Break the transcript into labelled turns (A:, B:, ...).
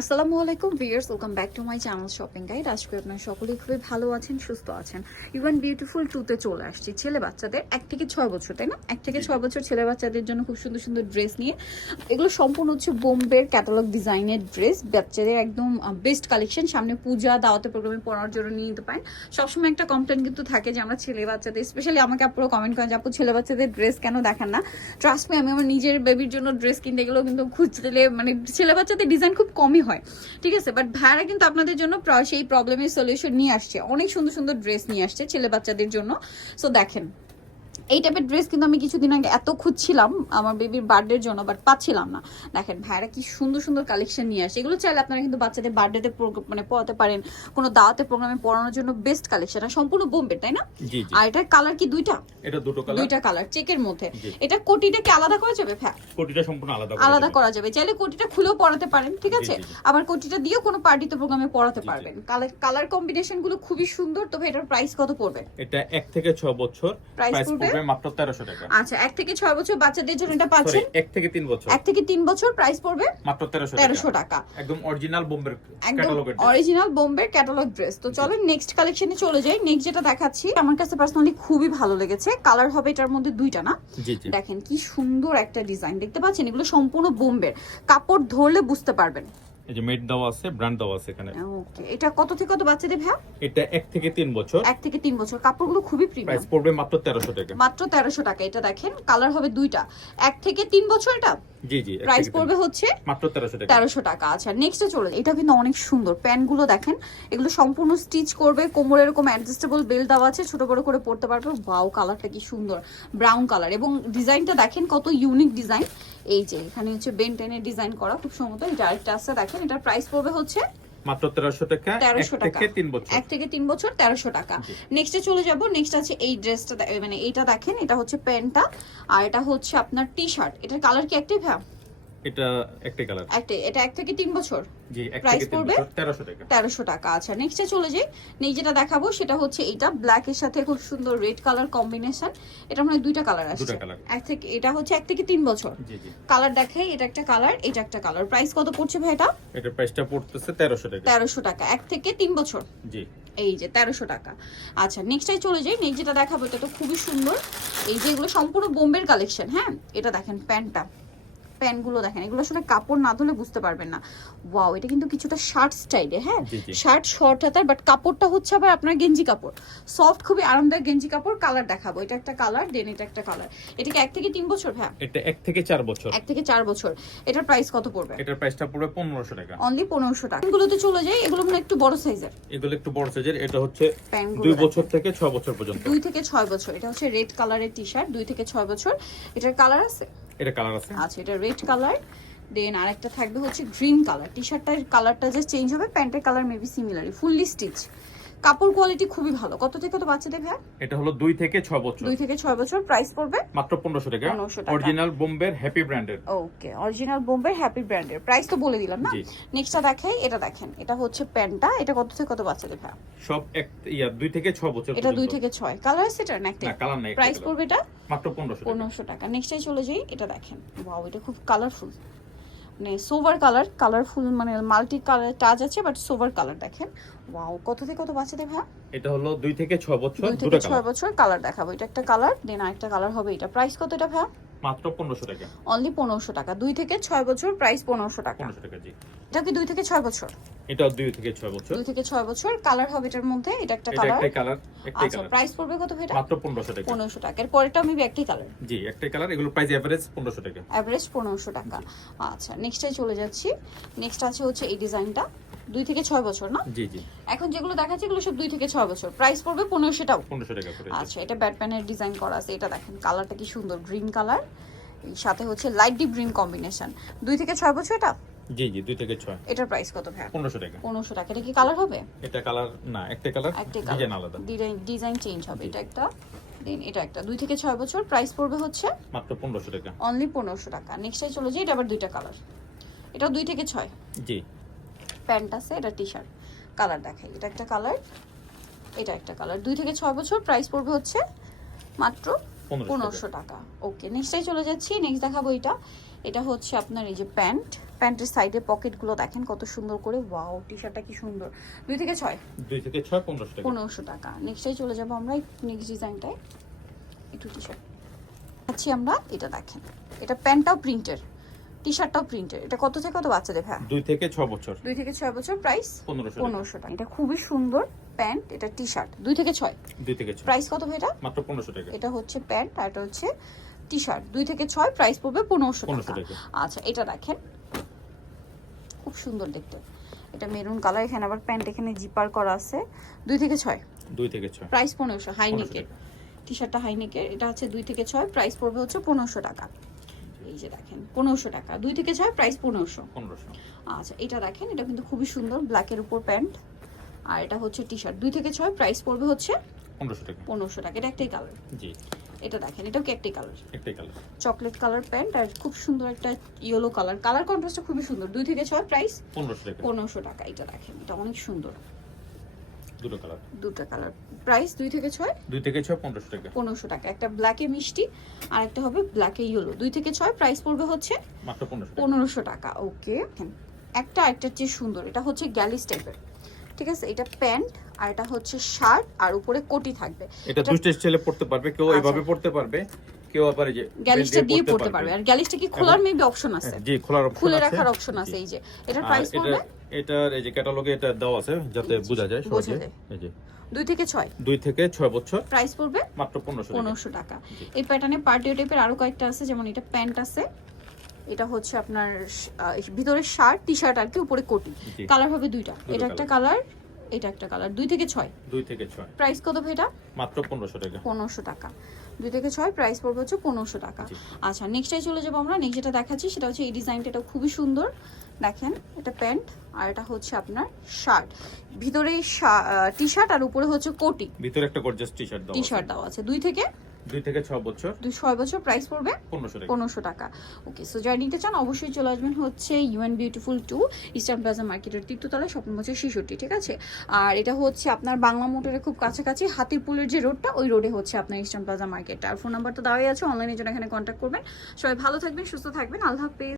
A: আসসালামু আলাইকুম viewers welcome back to my channel shopping guide আজকে আপনারা সকলেই খুবই ভালো আছেন সুস্থ আছেন। ইভেন বিউটিফুল টুতে চলে আসছি। ছেলে বাচ্চাদের এক থেকে ছয় বছর তাই না? এক থেকে ছয় বছর ছেলে বাচ্চাদের জন্য খুব সুন্দর সুন্দর ড্রেস নিয়ে। এগুলো সম্পূর্ণ হচ্ছে বোম্বের ক্যাটালগ ডিজাইনের ড্রেস বাচ্চাদের একদম বেস্ট কালেকশন সামনে পূজা দাওয়াতে প্রোগ্রামে পড়ার জন্য নিয়ে নিতে পারেন। সবসময় একটা কমপ্লেন কিন্তু থাকে যে আমরা ছেলে বাচ্চাদের স্পেশালি আমাকে আপুরো কমেন্ট করেন যে আপু ছেলে বাচ্চাদের ড্রেস কেন দেখান না? ট্রাস্ট মি আমি আমার নিজের বেবির জন্য ড্রেস কিনতে গেলেও কিন্তু খুঁজলে মানে ছেলে বাচ্চাদের ডিজাইন খুব কমই হয়। ঠিক আছে? বাট ভাইরা কিন্তু আপনাদের জন্য সেই প্রবলেমের সলিউশন নিয়ে আসছে। অনেক সুন্দর সুন্দর ড্রেস নিয়ে আসছে ছেলে বাচ্চাদের জন্য। সো দেখেন এই টাইপের ড্রেস কিন্তু আমি কিছুদিন আগে এত খুঁজছিলাম আমার বেবির বার্থডের জন্য বাট পাচ্ছিলাম না। দেখেন ভাইরা কি সুন্দর সুন্দর কালেকশন নিয়ে আসে। এগুলো চাইলে আপনারা কিন্তু বাচ্চাদের বার্থডেতে মানে পড়াতে পারেন। কোনো দাওয়াতে প্রোগ্রামে পড়ানোর জন্য বেস্ট কালেকশন আর সম্পূর্ণ বোম্বে তাই না? আর এটার কালার কি দুইটা?
B: এটা দুটো কালার
A: দুইটা কালার চেকের মধ্যে। এটা কোটিটা কি আলাদা করা যাবে ভ্যা
B: কোটিটা সম্পূর্ণ আলাদা
A: আলাদা করা যাবে। চাইলে কোটিটা খুলেও পড়াতে পারেন ঠিক আছে। আবার কোটিটা দিয়েও কোনো পার্টিতে প্রোগ্রামে পড়াতে। পারবেন। কালার কালার কম্বিনেশনগুলো খুবই সুন্দর তবে এটার প্রাইস কত পড়বে?
B: এটা এক থেকে ছয় বছর। প্রাইস
A: পড়বে?
B: পড়বে মাত্র টাকা।
A: আচ্ছা থেকে ছয় বছর বাচ্চাদের জন্য এটা পাচ্ছেন?
B: থেকে বছর।
A: থেকে বছর প্রাইস পড়বে
B: মাত্র তেরোশো
A: তেরোশো
B: টাকা।
A: টাকা
B: একদম অরিজিনাল বোম্বের
A: একদম
B: ক্যাটালগের
A: অরিজিনাল বোম্বের ক্যাটালগ ড্রেস তো চলেন নেক্সট কালেকশনে চলে যাই। নেক্সট যেটা দেখাচ্ছি আমার কাছে পার্সোনালি খুবই ভালো লেগেছে। কালার হবে এটার মধ্যে দুইটা না? দেখেন কি সুন্দর একটা ডিজাইন দেখতে পাচ্ছেন? এগুলো সম্পূর্ণ বোম্বের। কাপড় ধরলে বুঝতে পারবেন।
B: এই যে মেড দেওয়া আছে ব্র্যান্ড দেওয়া আছে এখানে।
A: ওকে এটা কত থেকে কত বাচ্চাদের ভাই
B: এটা এক থেকে তিন বছর।
A: এক থেকে তিন বছর। কাপড়গুলো খুবই
B: প্রাইস
A: প্রিমিয়াম
B: পড়বে মাত্র তেরোশো টাকা।
A: মাত্র তেরোশো টাকা এটা দেখেন। কালার হবে দুইটা। এক থেকে তিন বছর এটা?
B: জি জি
A: প্রাইস পড়বে হচ্ছে
B: মাত্র তেরোশো টাকা।
A: তেরোশো টাকা। আচ্ছা নেক্সটে চলে এটা কিন্তু অনেক সুন্দর। প্যান্টগুলো দেখেন এগুলো সম্পূর্ণ স্টিচ করবে। কোমরে এরকম অ্যাডজাস্টেবল বেল দেওয়া আছে ছোট বড় করে পড়তে পারবে। বাউ কালারটা কি সুন্দর। ব্রাউন কালার এবং ডিজাইনটা দেখেন কত ইউনিক ডিজাইন এই যে এখানে হচ্ছে বেন টেনের ডিজাইন করা। খুব সম্ভবত এটা আরেকটা আছে। দেখেন এটার প্রাইস পড়বে হচ্ছে
B: মাত্র তেরোশো টাকা এক
A: তেরোশো টাকা।
B: থেকে তিন বছর।
A: এক থেকে তিন বছর তেরোশো টাকা। নেক্সটে চলে যাব। নেক্সট আছে এই ড্রেসটা মানে এইটা দেখেন এটা হচ্ছে প্যান্টটা আর এটা হচ্ছে আপনার টি শার্ট এটার কালার কি একটাই ভ্যা
B: এটা একটাই কালার
A: একটাই এটা এক থেকে তিন বছর।
B: জি এক তিন
A: পড়বে?
B: বছর তেরোশো টাকা।
A: তেরোশো টাকা। আচ্ছা নেক্সটে চলে যাই। নেক্সট যেটা দেখাবো সেটা হচ্ছে এইটা। ব্ল্যাক এর সাথে খুব সুন্দর রেড কালার কম্বিনেশন এটা মানে দুইটা কালার আছে
B: দুটো colour।
A: এক থেকে এটা হচ্ছে এক থেকে তিন বছর।
B: জি জি।
A: কালার দেখাই এটা একটা কালার এটা একটা কালার প্রাইস কত পড়ছে ভাই এটা
B: এটার প্রাইসটা পড়তেছে তেরোশো টাকা।
A: তেরোশো টাকা। এক থেকে তিন বছর।
B: জি।
A: এই যে তেরোশো টাকা। আচ্ছা নেক্সটাই চলে যাই। নেক্সট যেটা দেখাবো এটা তো খুবই সুন্দর। এই যে এগুলো সম্পূর্ণ বোম্বের কালেকশন হ্যাঁ? এটা দেখেন প্যান্টটা। প্যান্টগুলো দেখেন এগুলো আসলে কাপড় না ধরলে বুঝতে পারবেন না। ওয়াও এটা কিন্তু কিছুটা শার্ট স্টাইলে হ্যাঁ। শার্ট শর্ট হাতার বাট কাপড়টা হচ্ছে আবার আপনার গেঞ্জি কাপড়। সফট খুবই আরামদায়ক গেঞ্জি কাপড় কালার দেখাবো। এটা একটা কালার দেন এটা একটা কালার এটা কি এক থেকে তিন বছর হ্যাঁ?
B: এটা এক থেকে চার বছর।
A: এক থেকে চার বছর। এটার প্রাইস কত পড়বে?
B: এটার প্রাইসটা পড়বে পনেরোশো টাকা।
A: অনলি পনেরোশো টাকা। এগুলোতে চলে যায় এগুলো মানে একটু বড় সাইজের
B: এগুলো একটু বড় সাইজের এটা হচ্ছে দুই বছর থেকে ছয় বছর পর্যন্ত।
A: দুই থেকে ছয় বছর। এটা হচ্ছে রেড কালারের টি শার্ট দুই থেকে ছয় বছর। এটার কালার আছে?
B: এটা কালার আছে।
A: আচ্ছা এটা রেড কালার দেন আরেকটা থাকবে হচ্ছে গ্রিন কালার টি শার্টটার কালারটা যে চেঞ্জ হবে প্যান্টের কালার মেবি সিমিলারই ফুললি স্টিচ কাপড় কোয়ালিটি খুবই ভালো। কত থেকে কত বাচ্চাদের ভাই?
B: এটা হলো দুই থেকে ছয় বছর।
A: দুই থেকে ছয় বছর। প্রাইস পড়বে?
B: মাত্র পনেরোশো টাকা।
A: 1500 টাকা।
B: অরিজিনাল বোম্বের হ্যাপি ব্র্যান্ডের
A: ওকে অরিজিনাল বোম্বের হ্যাপি ব্র্যান্ডের প্রাইস তো বলে দিলাম না। নেক্সটটা দেখাই এটা দেখেন। এটা হচ্ছে প্যান্টটা। এটা কত থেকে কত বাচ্চাদের ভাই?
B: সব এক ইয়া দুই থেকে ছয় বছর
A: এটা দুই থেকে ছয়। কালার আছে এটা না একটা?
B: না কালার নাই
A: প্রাইস পড়বে এটা?
B: মাত্র পনেরোশো টাকা।
A: পনেরোশো টাকা। নেক্সটে চলে যাই এটা দেখেন। ওয়াও এটা খুব কালারফুল মানে সোভার কালার কালারফুল মানে মাল্টি কালার টাচ আছে বাট সোভার কালার দেখেন। ওয়াও কত থেকে কত বাচ্চাদের ভাই?
B: এটা হলো দুই থেকে ছয় বছর
A: দুই
B: দুটো
A: থেকে ছয় বছর কালার দেখাবো। এটা একটা কালার দেন আরেকটা কালার হবে। এটা প্রাইস কত এটা ভাই?
B: মাত্র পনেরোশো টাকা।
A: অনলি পনেরোশো টাকা। দুই থেকে ছয় বছর প্রাইস পনেরোশো টাকা।
B: পনেরোশো টাকা জি।
A: এটা কি দুই থেকে ছয় বছর?
B: এটা দুই থেকে ছয় বছর।
A: দুই থেকে ছয় বছর। কালার হবে এটার মধ্যে। এটা একটা
B: এটা
A: কালার
B: একটাই কালার
A: আচ্ছা
B: কালার
A: প্রাইস পড়বে কত ভাই
B: মাত্র পনেরোশো টাকা।
A: পনেরোশো টাকা। এর পরেরটা মেবি একটাই কালার
B: জি একটাই কালার এগুলো প্রাইস এভারেজ পনেরোশো টাকা।
A: অ্যাভারেজ পনেরোশো টাকা। আচ্ছা নেক্সটে চলে যাচ্ছি। নেক্সট আছে হচ্ছে এই ডিজাইনটা দুই থেকে ছয় বছর না?
B: জি জি।
A: এখন যেগুলো দেখাচ্ছে এগুলো সব দুই থেকে ছয় বছর। প্রাইস পড়বে পনেরোশোটাও।
B: পনেরোশো টাকা
A: আচ্ছা এটা ব্যাটম্যানের ডিজাইন করা আছে এটা দেখেন কালারটা কি সুন্দর গ্রিন কালার সাথে হচ্ছে লাইট ডিপ গ্রিন কম্বিনেশন দুই থেকে ছয় বছর এটা?
B: জি জি দুই থেকে ছয়।
A: এটার প্রাইস কত ভাই
B: পনেরোশো টাকা।
A: পনেরোশো টাকা। এটা কি কালার হবে?
B: এটা কালার না একটাই কালার
A: একটাই
B: ডিজাইন আলাদা।
A: ডিজাইন চেঞ্জ হবে এটা একটা। দেন এটা একটা। দুই থেকে ছয় বছর প্রাইস পড়বে হচ্ছে?
B: মাত্র পনেরোশো টাকা।
A: অনলি পনেরোশো টাকা। নেক্সটে চলে যাই এটা আবার দুইটা কালার এটা দুই থেকে ছয়?
B: জি।
A: প্যান্ট আছে এটা টি শার্ট কালার দেখাই। এটা একটা কালার এটা একটা কালার দুই থেকে ছয় বছর প্রাইস পড়বে হচ্ছে মাত্র
B: পনেরোশো
A: টাকা। ওকে নেক্সটাই চলে যাচ্ছি নেক্সট দেখাবো এটা। এটা হচ্ছে আপনার এই যে প্যান্ট। প্যান্টের সাইডে পকেটগুলো দেখেন কত সুন্দর করে। ওয়াও টি শার্টটা কি সুন্দর। দুই থেকে ছয়?
B: দুই থেকে ছয় পনেরোশো টাকা।
A: পনেরোশো টাকা। নেক্সটে চলে যাব আমরা নেক্সট ডিজাইনটায় একটু টি শার্ট আচ্ছা আমরা এটা দেখেন। এটা প্যান্টটাও প্রিন্টের টি শার্টটাও প্রিন্টের এটা কত থেকে কত বাচ্চাদের হ্যাঁ
B: দুই থেকে ছয় বছর।
A: দুই থেকে ছয় বছর প্রাইস
B: পনেরোশো টাকা।
A: এটা খুবই সুন্দর প্যান্ট এটা টি শার্ট দুই থেকে ছয়?
B: দুই থেকে
A: প্রাইস কত ভাই এটা?
B: মাত্র পনেরোশো টাকা।
A: এটা হচ্ছে প্যান্ট আর এটা হচ্ছে টি শার্ট দুই থেকে ছয় প্রাইস পড়বে পনেরোশো টাকা। আচ্ছা এটা দেখেন। খুব সুন্দর দেখতে। এটা মেরুন কালার এখানে আবার প্যান্ট এখানে জিপার করা আছে। দুই থেকে ছয়?
B: দুই থেকে ছয়।
A: প্রাইস পনেরোশো হাই নেকের। টি শার্টটা হাই নেকের এটা হচ্ছে দুই থেকে ছয় প্রাইস পড়বে হচ্ছে পনেরোশো টাকা। এই যে দেখেন পনেরোশো টাকা। দুই থেকে ছয় প্রাইস পনেরোশো। আচ্ছা এটা দেখেন এটা কিন্তু খুবই সুন্দর ব্ল্যাকের উপর প্যান্ট আর এটা হচ্ছে টি শার্ট দুই থেকে ছয় প্রাইস পড়বে হচ্ছে
B: পনেরোশো টাকা।
A: পনেরোশো টাকা। এটা একটাই কালার
B: জি।
A: এটা দেখেন এটাও কি একটাই কালার
B: একটাই কালার
A: চকলেট কালার প্যান্ট আর খুব সুন্দর একটা ইয়েলো কালার কালার কন্ট্রাস্টটা খুবই সুন্দর। দুই থেকে ছয় প্রাইস
B: পনেরোশো টাকা।
A: পনেরোশো টাকা। এটা দেখেন এটা অনেক সুন্দর।
B: দুটো কালার।
A: দুটো কালার। প্রাইস দুই থেকে ছয়?
B: দুই থেকে ছয় পনেরোশো টাকা।
A: পনেরোশো টাকা। একটা ব্ল্যাকে মিষ্টি আর একটা হবে ব্ল্যাকে ইয়েলো দুই থেকে ছয় প্রাইস পড়বে হচ্ছে
B: মাত্র পনেরোশো টাকা।
A: ওকে একটা আরেকটার চেয়ে সুন্দর। এটা হচ্ছে গ্যালিস টাইপের ঠিক আছে? এটা প্যান্ট আর এটা হচ্ছে শার্ট আর উপরে কোটি থাকবে।
B: এটা দুটো ছেলে পড়তে পারবে কেউ
A: আচ্ছা।
B: এইভাবে পড়তে পারবে। কেউ আবার যে
A: গ্যালিসটা দিয়ে পড়তে পারবে। আর গ্যালিসটা কি খোলার মেবি অপশন আছে?
B: জি খোলার অপশন
A: খুলে রাখার অপশন আছে এই যে। এটার প্রাইস পড়বে?
B: এটার এই যে ক্যাটালগে এটা দেওয়া আছে যাতে বোঝা যায় সহজে। এই যে।
A: দুই থেকে ছয়?
B: দুই থেকে ছয় বছর।
A: প্রাইস পড়বে?
B: মাত্র পনেরোশো
A: পনেরোশো টাকা। এই প্যাটার্নে পার্টি টাইপের আরও কয়েকটা আছে যেমন এটা প্যান্ট আছে। এটা হচ্ছে আপনার ভিতরে শার্ট টি শার্ট আর কি উপরে কোটি। কালার হবে দুইটা। এটা একটা কালার এটা একটা কালার দুই থেকে ছয়?
B: দুই থেকে ছয়।
A: প্রাইস কত ভাই এটা?
B: মাত্র পনেরোশো টাকা।
A: পনেরোশো টাকা। দুই থেকে ছয় প্রাইস পড়বে হচ্ছে পনেরোশো টাকা। আচ্ছা নেক্সটটাই চলে যাব আমরা। নেক্সট যেটা দেখাচ্ছি সেটা হচ্ছে এই ডিজাইনটা এটা খুবই সুন্দর। দেখেন এটা প্যান্ট আর এটা হচ্ছে আপনার শার্ট ভিতরে টি শার্ট আর উপরে হচ্ছে কোটি।
B: ভিতরে একটা gorgeous T shirt
A: T shirt দেওয়া আছে। দুই থেকে
B: দুই থেকে 6 বছর।
A: দুই ছয় বছর প্রাইস পড়বে?
B: পনেরোশো টাকা।
A: পনেরোশো টাকা। ওকে সো যারা নিতে চান অবশ্যই চলে আসবেন হচ্ছে UN beautiful two eastern plaza মার্কেটের তৃতীয়তলা স্বপ্ন বছর শিশুটি ঠিক আছে? আর এটা হচ্ছে আপনার বাংলা মোটরের খুব কাছাকাছি হাতিপুলের যে রোডটা ওই রোডে হচ্ছে আপনার ইস্টার্ন প্লাজা মার্কেটটা আর ফোন নাম্বার তো দেওয়াই আছে অনলাইনে জন্য এখানে কন্ট্যাক্ট করবেন। সবাই ভালো থাকবেন সুস্থ থাকবেন আল্লাহ হাফেজ।